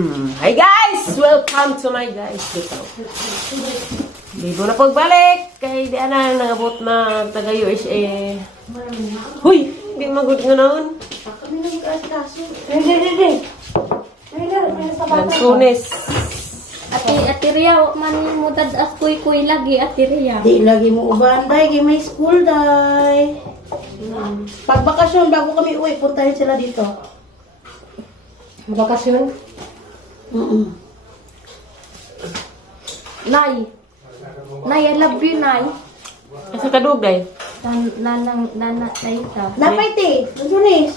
Hi guys! Welcome to my guys. Dito. Di mo na pagbalik. Kay di ana nangabot na taga USA. Huy! Di magod nga noon. Lansunes. Ati Ria, wak man mo dadas kuy lagi, Ati Ria. Di lagi mo uban, day. May school, day. Pag bakasyon, bago kami uwi, puntahin sila dito. Bakasyon? Nay, I love you, Nay. Asa kadugay? Nay ka. Napay, te. Lusunis.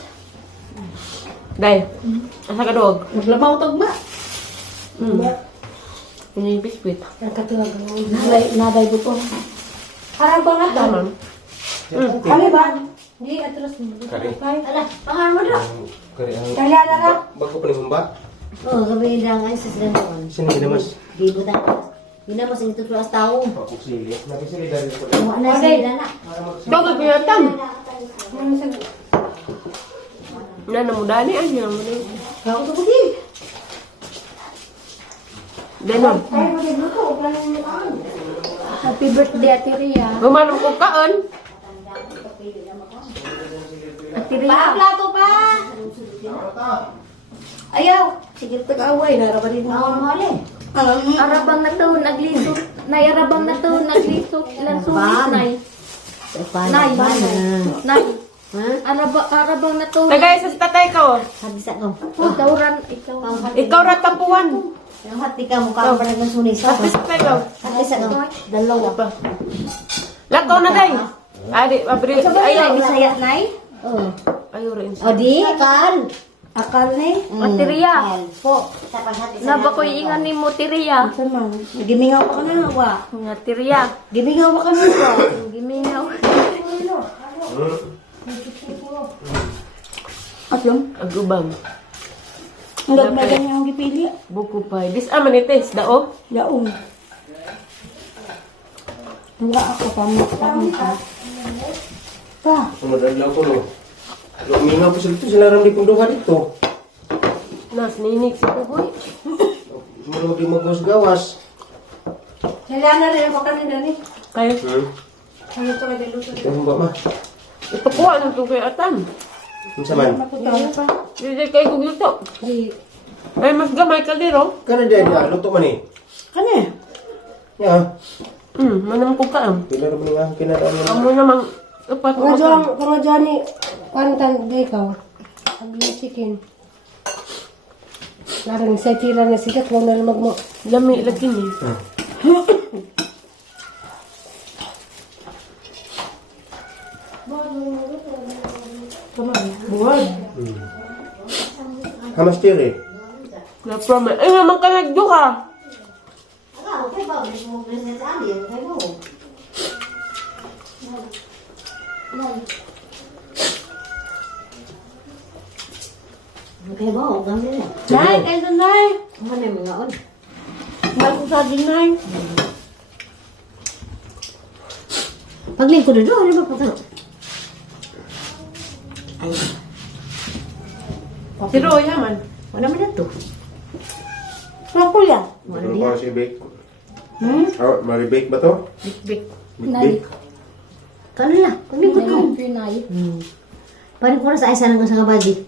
Day. Asa kadug? Naglabaw tag ba? Punya yung biskuit. Naday buto. Harap ba nga daw? Tama. Kami ba? Hindi, atras mo. Kari. Ala, pangalan mo daw. Kari ang Kaya na ka? bago pa ni Humba. Oh, kami lang ay sa sinanon. Sino ginamas? Gibo ta. Ginamos ang ito tulas tao. Ako sili. Napisili dahil ko. Wa na sila na. Bago pinatan. Na namudani ay niya mo na. Ako to buti. Denon. Kaya magluto, plano mo aan. Happy birthday, Ati Ria. Gumanong ko kaon. Ati Pa, Ria. plato pa. Ayaw. Sige, tag-away. Narapan din mo. Mali. Arabang na to, naglisot. Nay, arabang na to, naglisot. Ilan sulit, Nay. Nay, Nay. Ha? Arabang na to. Tagay sa tatay ko. Hadisa ko. Ikaw. Ikaw ratapuan. Yung hati ka mukha pa ng sunis. Tapos tatay ko. Hadisa ko. Dalawa. Lakaw na day. Adi, abri. Ayaw. Ayaw. Bisaya, nay. Oh. Ayaw rin. O di, kan. Akal ni. Ati Ria. Po. Tapos hati sa. Naba ko ingan ni mo, Ati Ria. Sama. Gimingaw pa ka na, wa. Ati Ria. Gimingaw pa ka na, wa. Gimingaw. At yung? Agubang. Ang gagnagan niya ang gipili. Buko pa. Dis amanites dao. Yaong. Wala ako pa mo pa. Pa. Sumadalaw ko no. Lumingaw po sila ito. Sila ram di kong duha dito. Nas ninig si Kuboy. Sumadalaw di maggawas-gawas. Sila na rin ako kanina ni. Kaya Ano to kay luto? Ito Humba ma. ipakuha ng tungkay atan. Ano saman? Hindi kay kong luto. Di. Ay mas gamay kaliro. Kana dia dia. Luto man eh. Kani? Ya. Manam ko kaam. Pila rin nga ang kinadaan mo. Amo namang upat ko. Kung Johnny, kwantan day ka. Ang chicken. Larang sa tira na sikat mo na lumag mo. Lami lagi ni. Buwan. Hamas tiri. Na promise. Ay naman ka nagdo ka. Okay ba? Mo present ali, okay mo. Okay ba? Gamit na. Nay, kayo na nay. Ano na mga on? Bago sa din nay. Paglingkod na doon, ano ba pa ito? Ay, Si Roya man. wala mo na ito. Ako yan. Wala Ano niya. ba si bake? Oh, mari-bake ba to? Big. Bake. Kano na? Paglingkod ko. Nay. Parin ko na sa isa ng kasang kabagi.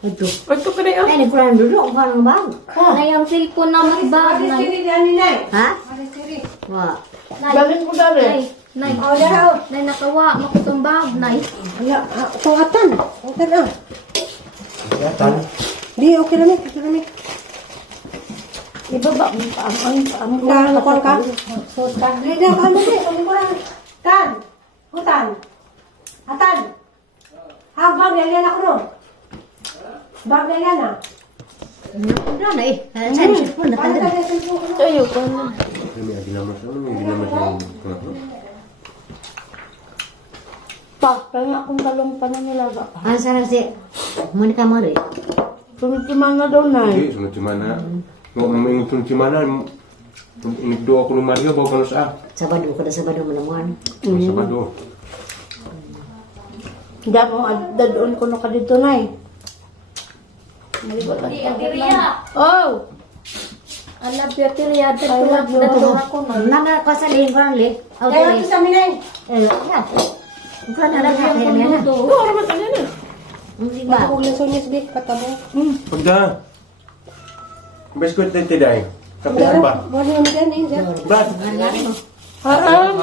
Ito. Ito ka na yun. Ay, nagkurang doon. Ang parang bag. Nay, ang cellphone na mas bag, Nay. Ha? Wa. Nay. Bakit ko dali? Nay. Nay. Oh, daw. Nay, nakawa. Makutong bag, Nay. Wala, tungatan. Okay na. Yatan. Di, okay na mi. Okay na mi. Ibaba. Ang nakakon ka. So, dali na. Ano di? Ang kurang. Tan. Hutan. Hatan. Habang yan ako no. Bag na yan ah. Wala na eh. Saan siya po? Natanda. Ayaw ko na. May ginamas. Ano may ginamas yung Pa, kaya akong talong pa na nilaga. Ano sana si Monica Mori? Tumitimang na daw na Hindi, sunod si Mana. Kung ang ingot sunod si Mana, inigdo ako ng Mario, bago ka na sa Sabado ko na Sabado malamuan. Sabado. Hindi ako dadoon ko na ka dito na eh. Di, Atiria. Oh! I love you, Atiria. Datulog ako na. Nana ko sa lihin ko ng lik. Auto Kaya lik. ito sa minay. Yan. Ikaw na lang Love you, yan na. Kundo. Oo, raman ka na. Hindi ba? Huwag lang sunyas, Bik. Patamo. Pagda. Biskuit na tiday. Kapihan ba? Wala naman yan, eh. Diyan. Brad, Haram!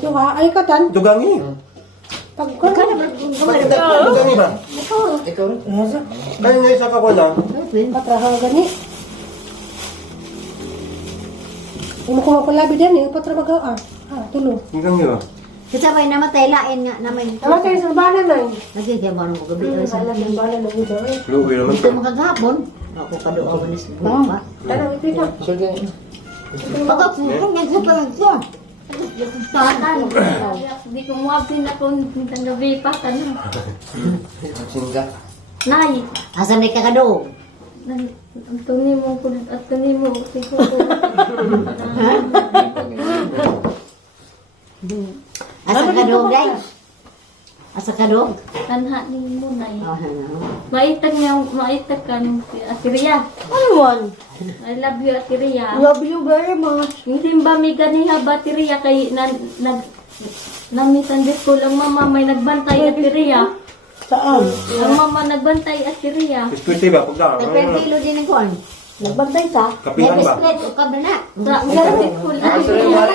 Duha. Ay, katan. dugangi. Pag ko na. Dugangi ba? Kaya nga isa ka ko na. Patraha gani. Imo ko mapalabi din, eh. Patraha magawa. Tulo. Dugangi ba? Kasabay namatay lain nga naman. Tama kayo sa banan na, eh. Lagi kaya mo nung gabi. Alam yung banan na gusto, eh. Luwi naman Ito ka. makagahapon. Ako kadoa mo na sa buwa. Tanong, ito ito. Baka kung nga ko pa ito. Patan. Di ko muwagin ako ng gabi pa. Tanong. Nay. Asa may kakado? Ang tuni mo po at tuni mo. Siguro. Asa kadog day? Asa kadog? Tanha ni mo, Nay. Oh, ano. Maitag ka ng Atiria. Ano man? I love you, Atiria. Love you very much. Hindi ba may ganiha ba, Atiria, kay namitan ko lang mama may nagbantay, Atiria. Saan? Ang mama nagbantay, Atiria. Biskuit ba? Pagda. Nagpentilo din ang kuwan. Nagbantay ka? Kapihan ba? Straight o kabla na. Sa garamit ko lang, Atiria.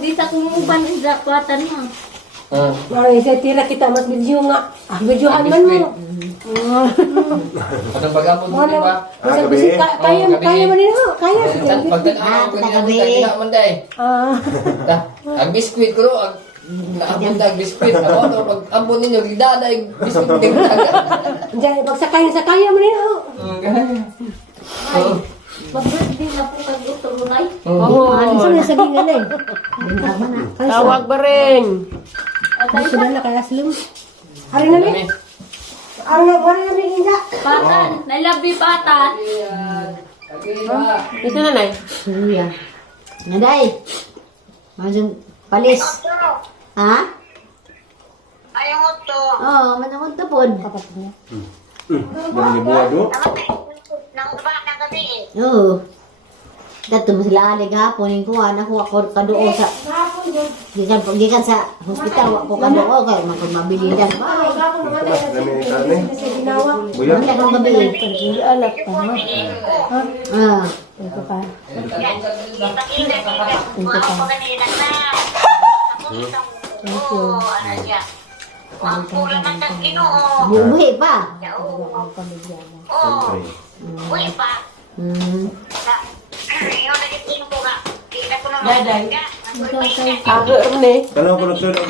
Di sa kumuban, sa kwatan ha. Ay, sa tira kita, mas video nga. Videohan man mo. Atong pag-apon mo, di ba? Sa gabi. bisik, kaya mo rin ho. Kaya. Pagtanaw, tagabi. pagtanaw man day. Ah. Ang biskwit ko, naabot na ang biskwit. Ako, to, pag ampon ninyo, gidada yung biskwit. Diyan, pagsakay sa kaya mo rin ho. Mag-birthday na po kag-uto, Nay. Oo. Ano na sabihin nga na eh? Tama na. Tawag ba rin? Ay, sila na kaya slum. Ari na mi? Ari na mi inda. Patan, I love you, Patan. Ito na, Nay. Suya. Naday. Masang palis. Ha? Ayaw mo to. Oo, manamod to pod. Dami ni buwado. Nang ba na gabi eh. Oo. Dato mo sila alig hapon. Yung kuha na kuha ko kadoo sa... Gikan sa hospital. Wako kadoo. Kaya mabili lang. Bye. Dami ni karne. Buya. Ano akong gabi eh? Alat pa mo. Ah. Ito pa. Kita-kita. Mga ako kanina na. Ako isang oo, ano niya. Ang kulang ng Ginoo. Bumuhi pa. Oo. Uy pa. Yung naging ko nga. Kita ko naman. Daday. Ako Ako rin eh. Kala ko nagsunod.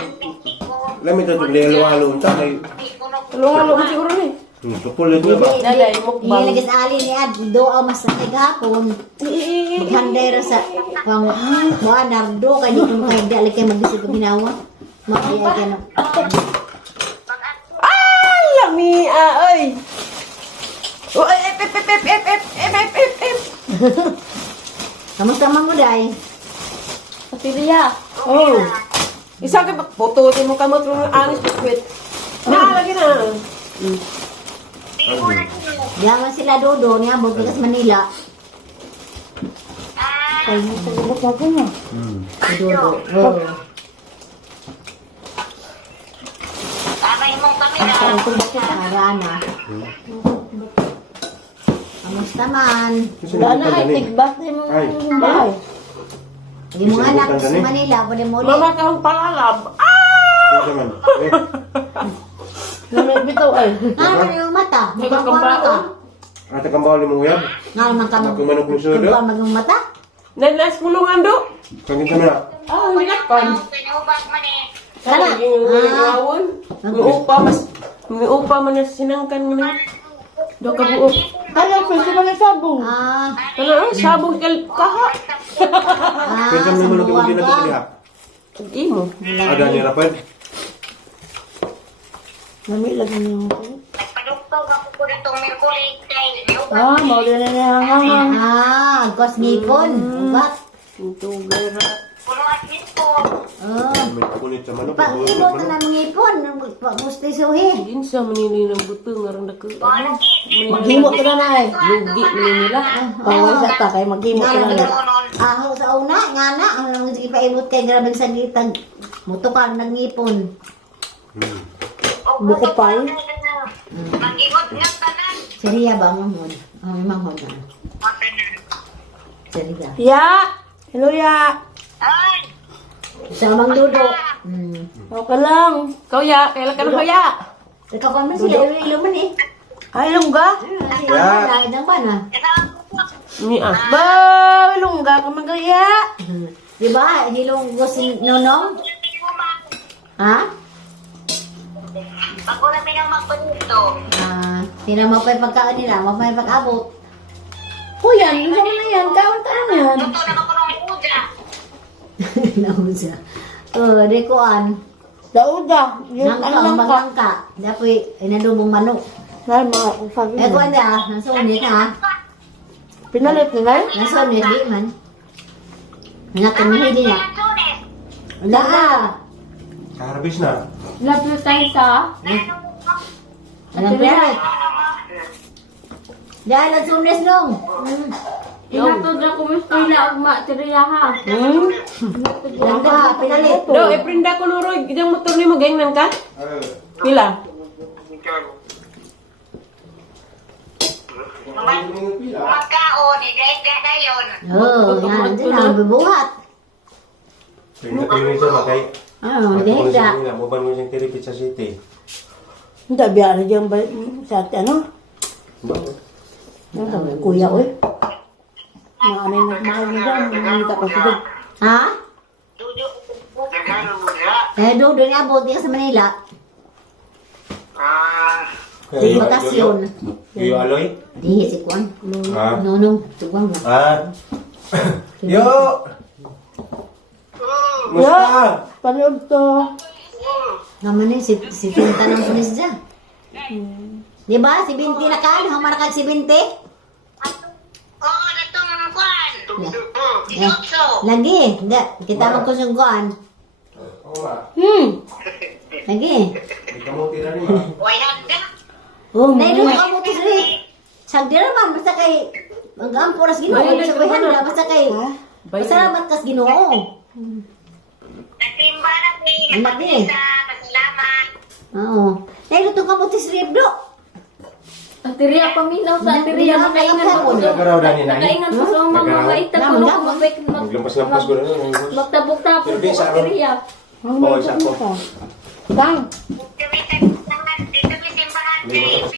Lamit na ito, halo-halo. Unta kay... Halo-halo mo siguro ni. Kapul ito ba? Daday, mukbang. Ilagay sa ali ni Ad. Doa mas sa hapon. Maghanday ra sa... Pang... Mga nardo. Kaya di kong kaya dali kayo mag-isip ko binawa. Makaya ka na. Lami, ay! Oh, ep. Kamusta mo day? Atiria. Oh. Isa ka pututin mo kamot ng anis biskwit. Naalagay na. Diyaman sila dodo niya. Bukas Manila. Ay, sa gabot ako na. Dodo. Oh. Kamay mong kami na. Ang tumbas sa Arana. Kamusta man? Wala na ay tigbas na mo bahay. Hindi mo anak sa Manila. Pwede mo ulit. Mama ka ang palalab. Ito naman. Lamig bitaw ay. Ano yung mata? May Mukhang magkambaon. ka. Ate kang bawal mo uyab. Nga naman ka Ako manok ng sudo. Kung magmang mata? Nanas kulungan do. Kagin kami na. Ah, minakpan. Pinubag man eh. Kana. Ngawon. Miupa man na sinangkan mo na. Do ka buok. Kaya pwede mo na sabong. Ah. Ano, sabong kaha. Ah. Kaya Sa naman nag-uwi buwan na ito ka. kaliha. Imo. Ada ni Rafael. Lamig lang niyo. Nagpadugtog ako po ditong Merkulis. Ah, mau din na hangang. Ah. Agkos ngipon. Ubat. Tugera. Puro asin po. Oh. May kulit sa manok. Pag Buhay ibot manok. na mangipon, gusto suhi. Ginsa manini ng buto nga rin naka. Maghimo ka na na eh. Lugi nila. Bawal sa ta kay maghimo ka na na. Aho sa una, nga na, ang lang sige paibot kay grabing sagitan. Mutukan, nagngipon. Buko pal. Mag-ingot nga tanan. Seriya ba ang mahon? Ang mahon na. Seriya. Ya. Hello ya. Ay! Sa mang dudo. Okay lang. Kauya, kailan ka na kauya? Ikaw pa man sila, ilo man eh. Ay, lungga. Sila, dahil ng bana. Ni ah. Ba, lungga ka magaya. Di ba, hilong gusin nonong? Ha? Ako na pinamagpunto. Sila mapay pagkaon nila, mapay pag-abot. Kuyan, ano na yan? Kaon ka na yan. Luto na ako ng uda. Nausa. Di kuan. Dauda. Yung Nangka, ano lang ka. magangka. Dapoy, inadubong manok. Dahil mga sabi Eh, mo. kuan da, nasunit ha. Pinalit nila? Nasunit, di man. Nakamihi niya. Sunes. Wala ka. Kaharbis na. Lapit tayo sa... Alam pera. Dahil nagsunis nung. Inatod na kumistoy na ang materiya ha. Alam ka, pinalit. Do, iprinda ko nuroy. Gidang motor ni magaynan ka? Pila? Magkaon, igay-gay yun. Yan, din ang bibuhat. Pinapilin siya magay. Di da. Buban mo siyang tiripit sa city. Hindi, biya na dyan ba sa ate ano? Ano sabi, kuya oy. Mga ano yung mahal na dyan, mga ka sigod. Ha? Dudu. Doon nga abot niya sa Manila. Di Bakasyon. Iyo aloy? Di, si Kwan. Ha? Nunong, tugwang mo. Ah. Yo! Musta? Panood to. Naman eh, si Tinta ng pulis dyan. Di ba? Si Binti na kan, humarakag si Binti. Oo, natong kwan. Sinutso. Lagi, hindi. Kita magkusungguan. Lagi. May kamuti na rin ba? Way handa. Nailun ka mo to sila. Sagdi naman, basta kay... Ang ampuras ginoo, sa kuhanda, basta kay... Pasalamat kas ginoo. Nasimba na ni. Anak eh. Pasalamat. Oo. Nailun ka mo to sila, bro. Ang tiriya paminaw sa tiriya. Nakaingan pa ko. Nagkaraw na ni Nay. Nakaingan pa sa mga maita ko. Maglampas-lampas ko na. Magtabok-tapok Pero di ko sa ang tiriya. Bawal sa ako. Kang,